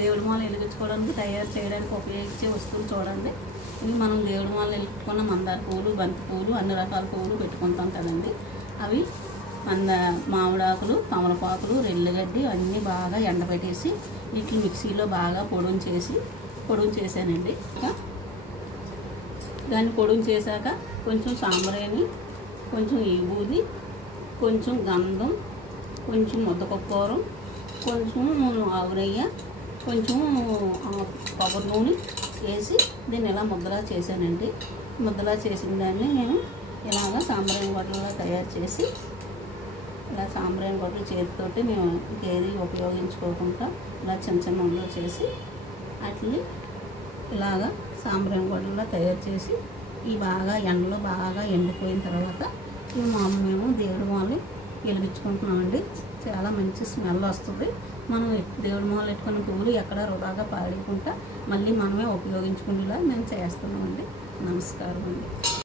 దేవుడి మాల వెలిగించుకోవడానికి తయారు చేయడానికి ఉపయోగించే వస్తువులు చూడండి. ఇవి మనం దేవుడి మాల వెలుగుకున్న మందార పువ్వులు, బంతి పువ్వులు, అన్ని రకాల పువ్వులు పెట్టుకుంటాం కదండి. అవి మామిడాకులు, తమలపాకులు, రెల్లుగడ్డి అన్నీ బాగా ఎండబెట్టేసి వీటిని మిక్సీలో బాగా పొడుం చేశానండి. దాన్ని పొడుం చేశాక కొంచెం సాంబ్రాణి, కొంచెం ఈబూది, కొంచెం గంధం, కొంచెం ముద్దపప్పురం, కొంచెం ఆవురయ్య, కొంచెం కొబ్బరి నూనె వేసి దీన్ని ఇలా ముద్దలా చేశానండి. ముద్దలా చేసిన దాన్ని నేను ఇలాగ సాంబ్రాణి గొడ్డలా తయారు చేసి ఇలా సాంబ్రాణి గొడ్డలు చేతితోటి మేము ఇంకేది ఉపయోగించుకోకుండా ఇలా చిన్న చిన్న ఉండలు చేసి వాటిని ఇలాగ సాంబ్రాణి గొడ్డలా తయారు చేసి ఈ బాగా ఎండలో బాగా ఎండిపోయిన తర్వాత మేము దేవుడి మాలని వెలిగించుకుంటున్నామండి. చాలా మంచి స్మెల్ వస్తుంది. మనం దేవుడి మాలు పెట్టుకున్న పువ్వులు ఎక్కడ వృధాగా పాడకుండా మళ్ళీ మనమే ఉపయోగించుకునేలా మేము చేస్తున్నామండి. నమస్కారం అండి.